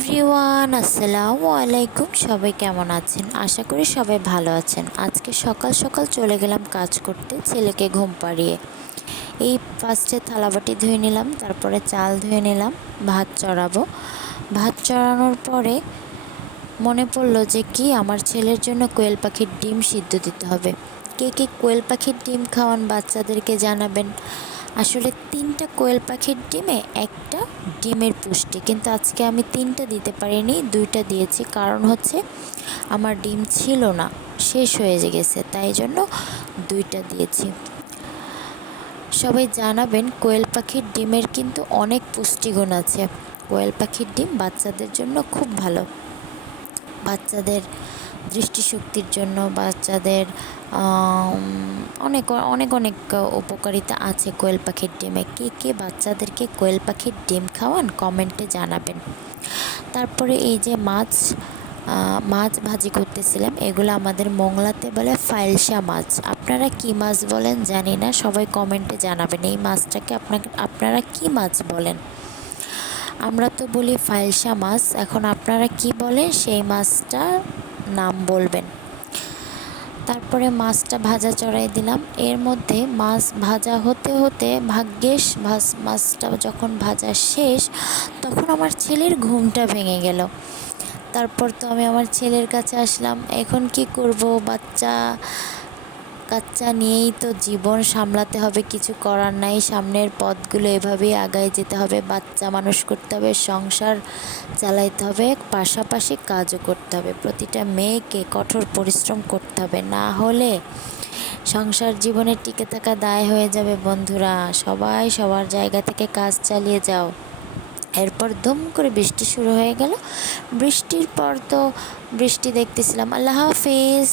Everyone, আসসালামু আলাইকুম। সবাই কেমন আছেন? আশা করি সবাই ভালো আছেন। আজকে সকাল সকাল চলে গেলাম কাজ করতে, ছেলেকে ঘুম পাড়িয়ে। এই ফার্স্টে থালাবাটি ধুয়ে নিলাম, তারপরে চাল ধুয়ে নিলাম, ভাত চড়াবো। ভাত চড়ানোর পরে মনে পড়লো যে কি আমার ছেলের জন্য কোয়েল পাখির ডিম সিদ্ধ দিতে হবে। কে কে কোয়েল পাখির ডিম খাওয়ান বাচ্চাদেরকে জানাবেন। আসলে 3টা কোয়েল পাখির ডিমে একটা ডিমের পুষ্টি, কিন্তু আজকে আমি 3টা দিতে পারিনি, 2টা দিয়েছি। কারণ হচ্ছে আমার ডিম ছিল না, শেষ হয়ে গেছে, তাই জন্য 2টা দিয়েছি। সবাই জানাবেন কোয়েল পাখির ডিমের কিন্তু অনেক পুষ্টিগুণ আছে। কোয়েল পাখির ডিম বাচ্চাদের জন্য খুব ভালো, বাচ্চাদের দৃষ্টিশক্তির জন্য, বাচ্চাদের অনেক অনেক অনেক উপকারিতা আছে কোয়েল পাখির ডিমে। কে কে বাচ্চাদেরকে কোয়েল পাখির ডিম খাওয়ান কমেন্টে জানাবেন। তারপরে এই যে মাছ ভাজি করতেছিলাম, এগুলো আমাদের মোংলাতে বলে ফাইলসা মাছ। আপনারা কি মাছ বলেন জানি না, সবাই কমেন্টে জানাবেন এই মাছটাকে আপনারা কি মাছ বলেন। আমরা তো বলি ফাইলসা মাছ, এখন আপনারা কি বলেন সেই মাছটা নাম বলবেন। তারপরে মাছটা ভাজা চড়াই দিলাম। এর মধ্যে মাছ ভাজা হতে হতে ভাগ্যেশ মাছটা যখন ভাজা শেষ, তখন আমার ছেলের ঘুমটা ভেঙে গেল। তারপর তো আমি আমার ছেলের কাছে আসলাম। এখন কি করব, বাচ্চা কাচ্চা নিয়েই তো জীবন সামলাতে হবে, কিছু করার নাই। সামনের পথগুলো এভাবেই আগায় যেতে হবে, বাচ্চা মানুষ করতে হবে, সংসার চালাইতে হবে, পাশাপাশি কাজও করতে হবে। প্রতিটা মেয়েকে কঠোর পরিশ্রম করতে হবে, না হলে সংসার জীবনে টিকে থাকা দায় হয়ে যাবে। বন্ধুরা, সবাই সবার জায়গা থেকে কাজ চালিয়ে যাও। এরপর ধুম করে বৃষ্টি শুরু হয়ে গেল। বৃষ্টির পর তো বৃষ্টি দেখতেছিলাম। আল্লাহ হাফেজ।